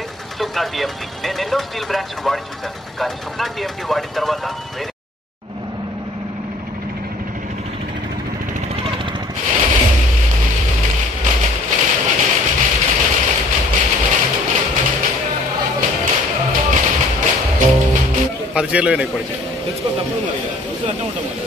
అంటే సుప్నా టీఎంటీ. నేను ఎన్నో స్టీల్ బ్రాండ్స్ వాడి చూశాను, కానీ సుప్నా టీఎంటీ వాడిన తర్వాత వేరే పరిచయాలు అయినా ఇప్పటికీ తెచ్చుకో తప్పదు మరి అట్లా ఉంటాం మరి.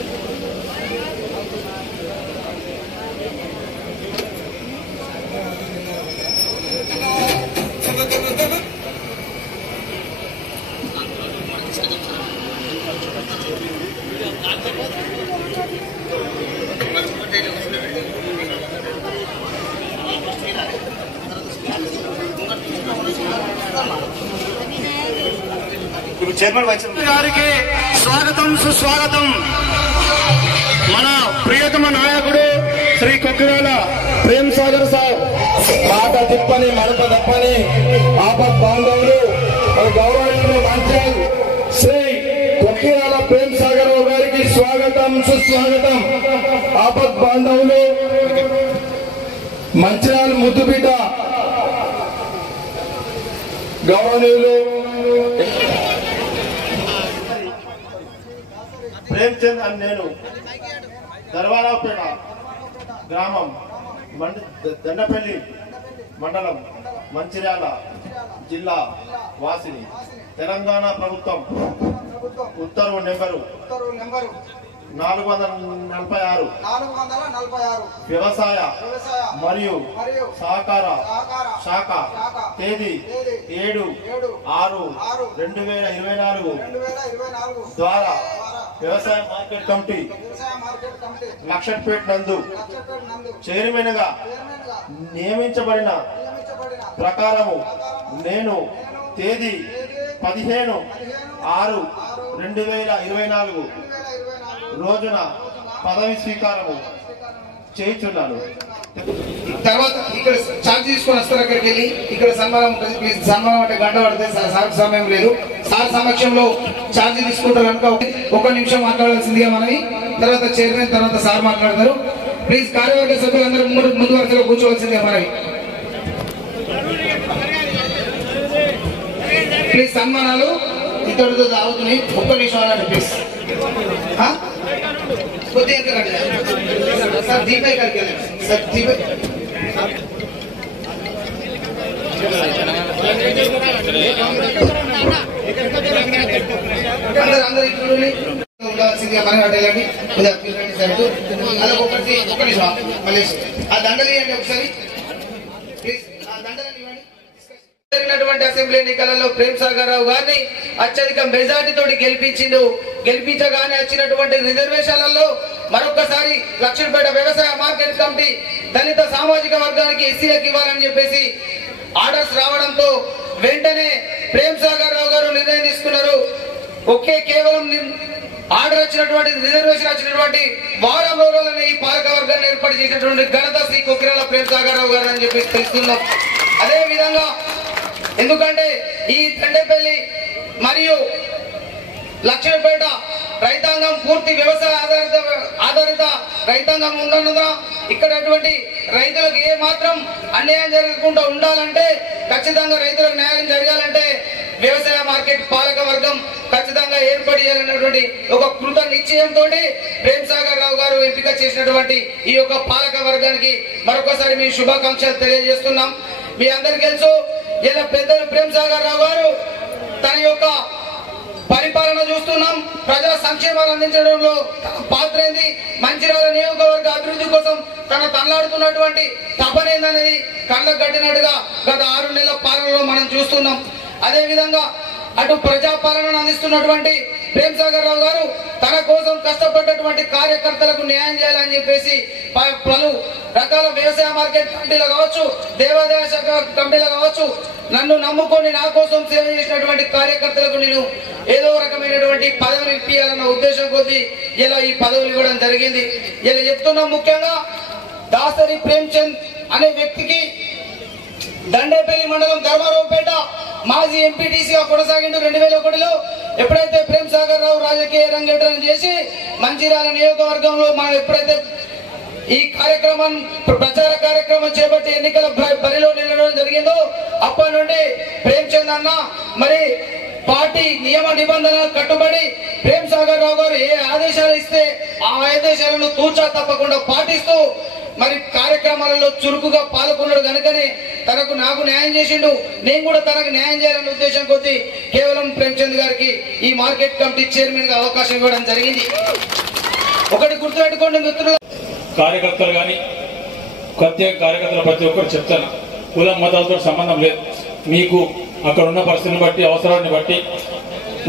చైర్మన్ వైస్ గారికి స్వాగతం సుస్వాగతం. మన ప్రియతమ నాయకుడు శ్రీ కొక్కిరాల ప్రేమ్ సాగర్ సార్ మాట తిప్పని మడప తప్పని ఆపత్ బాంధవులు మన గౌరవనీయులు మంత్రులు శ్రీ కొక్కిరాల ప్రేమ్ సాగర్ గారికి స్వాగతం సుస్వాగతం. ఆపత్ బాంధవులు మంచిర్యాల ముద్దుబిడ్డ గౌరవనీయులు ప్రేమ్చంద్ అని నేను దర్వారావుపేట గ్రామం దండపల్లి మండలం మంచిర్యాల జిల్లా వాసిని. తెలంగాణ ప్రభుత్వం ఉత్తర్వు నెంబరు 446 వ్యవసాయ మరియు సహకార శాఖ తేదీ 7/6/2024 ద్వారా వ్యవసాయ మార్కెట్ కమిటీ లక్షట్పేట నందు చైర్మన్ గా నియమించబడిన ప్రకారము నేను తేదీ 15/6/2024 రోజున పదవి స్వీకారము చేయించున్నాను. తర్వాత ఇక్కడ ఛార్జ్ తీసుకొని వస్తారు, అక్కడికి వెళ్ళి ఇక్కడ సన్మానం ఉంటుంది. ప్లీజ్ సన్మానం అంటే గంట పడితే సార్ సమయం లేదు. సార్ సమక్షంలో ఛార్జ్ తీసుకుంటారు కనుక 1 నిమిషం మాట్లాడాల్సిందిగా మనవి. తర్వాత చైర్మన్, తర్వాత సార్ మాట్లాడతారు. ప్లీజ్ కార్యవర్గ సభ్యులందరూ ముందు వరుసలో కూర్చోవలసిందిగా మనవి. ప్లీజ్ సన్మానాలు ఇతరులతో అవుతున్నాయి. 1 నిమిషం అనండి ప్లీజ్. కొద్దిగా సార్ దీపక్ గారికి వెళ్ళండి. సార్ దీపక్ అందరూ ఇక్కడ ఉండాల్సిందిగా మనం అటెళ్ళండి. అదొకటి 1 నిమిషం మళ్ళీ ఆ దండలు ఇవ్వండి ఒకసారి ప్లీజ్. ఆ దండలని ఇవ్వండి. జరిగినటువంటి అసెంబ్లీ ఎన్నికలలో ప్రేమ్ సాగర్ రావు గారిని అత్యధిక మెజార్టీతో గెలిపించగానే వచ్చినటువంటి రిజర్వేషన్లలో మరొకసారి లక్షపేట వ్యవసాయ మార్కెట్ కమిటీ దళిత సామాజిక వర్గానికి ఎస్సీలకు ఇవ్వాలని చెప్పేసి ఆర్డర్స్ రావడంతో వెంటనే ప్రేమ్ సాగర్ రావు గారు నిర్ణయం తీసుకున్నారు. కేవలం ఆర్డర్ వచ్చినటువంటి రిజర్వేషన్ వచ్చినటువంటి వారం రోజుల్లోనే ఈ పాలక వర్గాన్ని ఏర్పాటు చేసినటువంటి ఘనత శ్రీ కొక్కిరాల ప్రేమ్ సాగర్ రావు గారు అని చెప్పేసి తెలుస్తున్నాం. అదే విధంగా ఎందుకంటే ఈ దండపల్లి మరియు లక్షపేట రైతాంగం పూర్తి వ్యవసాయ ఆధారిత రైతాంగం ఉన్నందున ఇక్కడ రైతులకు ఏ మాత్రం అన్యాయం జరగకుండా ఉండాలంటే, ఖచ్చితంగా రైతులకు న్యాయం జరగాలంటే వ్యవసాయ మార్కెట్ పాలక వర్గం ఖచ్చితంగా ఏర్పాటు చేయాలనేటువంటి ఒక కృత నిశ్చయంతో ప్రేమ్ సాగర్ రావు గారు ఎంపిక చేసినటువంటి ఈ యొక్క పాలక వర్గానికి మరొకసారి మీ శుభాకాంక్షలు తెలియజేస్తున్నాం. మీ అందరికీ తెలుసు, ఇలా పెద్దలు ప్రేమ్ సాగర్ రావు గారు తన యొక్క పరిపాలన చూస్తున్నాం. ప్రజల సంక్షేమాలు అందించడంలో పాత్ర ఏంది, మంచిర్యాల నియోజకవర్గ అభివృద్ధి కోసం తనలాడుతున్నటువంటి తపన ఏందనేది కళ్ళకు కట్టినట్టుగా గత 6 నెలల పాలనలో మనం చూస్తున్నాం. అదే విధంగా అటు ప్రజాపాలనను అందిస్తున్నటువంటి ప్రేమ్ సాగర్ రావు గారు తన కోసం కష్టపడ్డటువంటి కార్యకర్తలకు న్యాయం చేయాలని చెప్పేసి పలు రకాల వ్యవసాయ మార్కెట్ కమిటీలు కావచ్చు, దేవాదాయ శాఖ కమిటీలు కావచ్చు, నన్ను నమ్ముకొని నా కోసం సేవ చేసినటువంటి కార్యకర్తలకు నేను ఏదో రకమైనటువంటి పదవిని ఇప్పియాలన్న ఉద్దేశం కొద్దీ ఇలా ఈ పదవులు ఇవ్వడం జరిగింది. ఇలా చెప్తున్నాం, ముఖ్యంగా దాసరి ప్రేమ్చంద్ అనే వ్యక్తికి దండేపల్లి మండలం ధర్మారావుపేట మాజీ ఎంపీటీసీగా కొనసాగిండు. 2001లో ఎప్పుడైతే ప్రేమ్ సాగర్ రావు రాజకీయ రంగేట్రం చేసి మంచిర్యాల నియోజకవర్గంలో మనం ఎప్పుడైతే ఈ కార్యక్రమం ప్రచార కార్యక్రమం చేపట్టి ఎన్నికల బరిలో నిలవడం జరిగిందో అప్పటి నుండి ప్రేమచంద్ అన్న మరి పార్టీ నియమ నిబంధనలకు కట్టుబడి ప్రేమ్ సాగర్ రావు గారు ఏ ఆదేశాలు ఇస్తే ఆ ఆదేశాలను తూచా తప్పకుండా పాటిస్తూ మరి కార్యక్రమాలలో చురుకుగా పాల్గొన్నాడు కనుకనే నాకు న్యాయం చేసిండు, నేను కూడా తనకు న్యాయం చేయాలనే ఉద్దేశం కొద్దీ కేవలం ప్రేమచంద్ గారికి ఈ మార్కెట్ కమిటీ చైర్మన్ గా అవకాశం ఇవ్వడం జరిగింది. ఒకటి గుర్తుపెట్టుకోండి మిత్రులు, కార్యకర్తలు కానీ ప్రత్యేక కార్యకర్తలు ప్రతి ఒక్కరు చెప్తాను, కులం మతాలతో సంబంధం లేదు. మీకు అక్కడ ఉన్న పరిస్థితిని బట్టి అవసరాన్ని బట్టి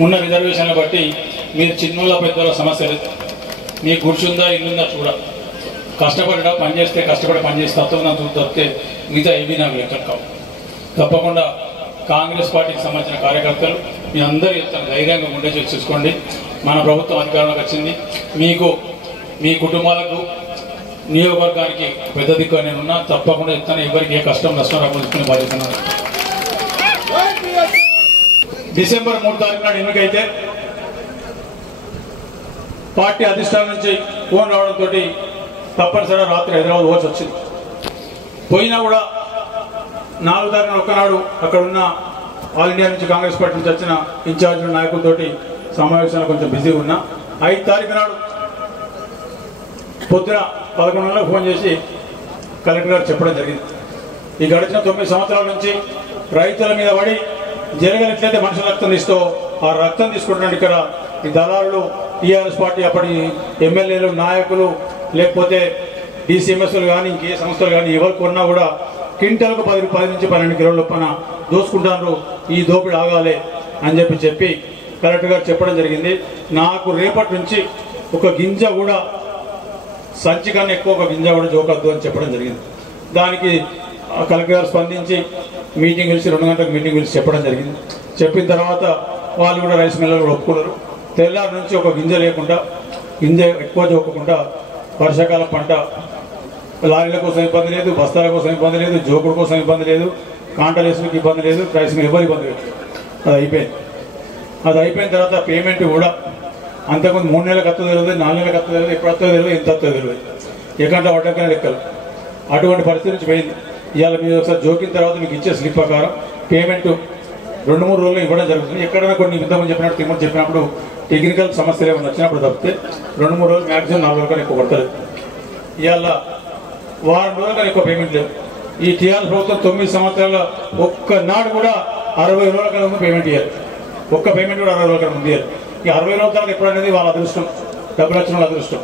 ఉన్న రిజర్వేషన్లు బట్టి మీరు చిన్నోళ్ళ పెద్దల సమస్య లేదు. మీకు గుర్చుందా ఇల్లుందా చూడ, కష్టపడడా పనిచేస్తే కష్టపడి పనిచేస్తే తత్వం తప్పితే మిగతా ఏమీ నాకు లెక్కలు కావు. తప్పకుండా కాంగ్రెస్ పార్టీకి సంబంధించిన కార్యకర్తలు మీ అందరూ చెప్తాను, ధైర్యంగా ఉండే చూసుకోండి. మన ప్రభుత్వం అధికారంలోకి వచ్చింది, మీకు మీ కుటుంబాలకు నియోజకవర్గానికి పెద్ద దిక్కు నేను ఉన్నా. తప్పకుండా చెప్తాను, ఎవరికి ఏ కష్టం నష్టం రాబోతున్న బాధ్యత. డిసెంబర్ 3 తారీఖు నాడు ఎన్నికైతే పార్టీ అధిష్టానం నుంచి ఫోన్ రావడంతో తప్పనిసరిగా రాత్రి హైదరాబాద్ పోవాల్సి వచ్చింది. పోయినా కూడా 4 తారీఖున ఒక్కనాడు అక్కడ ఉన్న ఆల్ ఇండియా నుంచి కాంగ్రెస్ పార్టీ నుంచి వచ్చిన ఇన్ఛార్జ్ నాయకులతోటి సమావేశంలో కొంచెం బిజీగా ఉన్నా. 5 తారీఖు నాడు పొద్దున 11 గంటలకు ఫోన్ చేసి కలెక్టర్ గారు చెప్పడం జరిగింది, ఈ గడిచిన 9 సంవత్సరాల నుంచి రైతుల మీద పడి జరగనట్లయితే మనుషుల రక్తం తీస్తూ ఆ రక్తం తీసుకుంటున్నాడు. ఇక్కడ ఈ దళారులు టీఆర్ఎస్ పార్టీ అప్పటి ఎమ్మెల్యేలు నాయకులు లేకపోతే డిసిఎంఎస్లు కానీ ఇంకే సంస్థలు కానీ ఎవరు కొన్నా కూడా క్వింటల్కు 10 నుంచి 12 కిలోల లొప్పన దోసుకుంటారు. ఈ దోపిడి ఆగాలి అని చెప్పి కలెక్టర్ గారు చెప్పడం జరిగింది. నాకు రేపటి నుంచి ఒక గింజ కూడా సంచి కన్నా ఎక్కువ ఒక గింజ కూడా జోకద్దు అని చెప్పడం జరిగింది. దానికి కలెక్టర్ గారు స్పందించి మీటింగ్ పిలిచి 2 గంటలకు మీటింగ్ పిలిచి చెప్పడం జరిగింది. చెప్పిన తర్వాత వాళ్ళు కూడా రైస్ మిల్లర్లు కూడా ఒప్పుకున్నారు. తెల్లారి నుంచి ఒక గింజ లేకుండా, గింజ ఎక్కువ జోకకుండా వర్షాకాలం పంట లారీల కోసం ఇబ్బంది లేదు, బస్తాల కోసం ఇబ్బంది లేదు, జోకుడు కోసం ఇబ్బంది లేదు, కాంటలు వేసుకు ఇబ్బంది లేదు, రైస్ మిల్ ఎవరు ఇబ్బంది లేదు. అది అయిపోయింది. అది అయిపోయిన తర్వాత పేమెంట్ కూడా అంతకుముందు 3 నెలలకు వస్తుందో తెలియదు, 4 నెలలకు వస్తుందో తెలియదు, ఎప్పుడు వస్తుందో తెలియదు, ఎంత వస్తుందో తెలియదు, ఎక్కడ పడ్డాకనే లెక్కలు. అటువంటి పరిస్థితి నుంచి పోయింది. ఇవాళ మీరు ఒకసారి జోకిన తర్వాత మీకు ఇచ్చే స్లిప్ ప్రకారం పేమెంట్ 2-3 రోజుల్లో ఇవ్వడం జరుగుతుంది. ఎక్కడైనా కొన్ని ఇంతకుముందు చెప్పినట్టు తిమ్మని చెప్పినప్పుడు టెక్నికల్ సమస్యలు ఏమైనా వచ్చినప్పుడు తప్పితే 2-3 రోజులు మ్యాక్సిమం 4 రోజుల కన్నా ఎక్కువ పడుతుంది. ఇవాళ వారం రోజుల కన్నా ఎక్కువ పేమెంట్ లేదు. ఈ టీఆర్ఎస్ ప్రభుత్వం 9 సంవత్సరాల ఒక్కనాడు కూడా 60 రోజుల కన్నా ముందు పేమెంట్ ఇవ్వాలి. ఒక్క పేమెంట్ కూడా 60 రోజుల కన్నా ముందు ఇవ్వాలి. ఈ 60 రోజుల తర్వాత ఎప్పుడనేది వాళ్ళ అదృష్టం, డబ్బులు వచ్చిన వాళ్ళ అదృష్టం.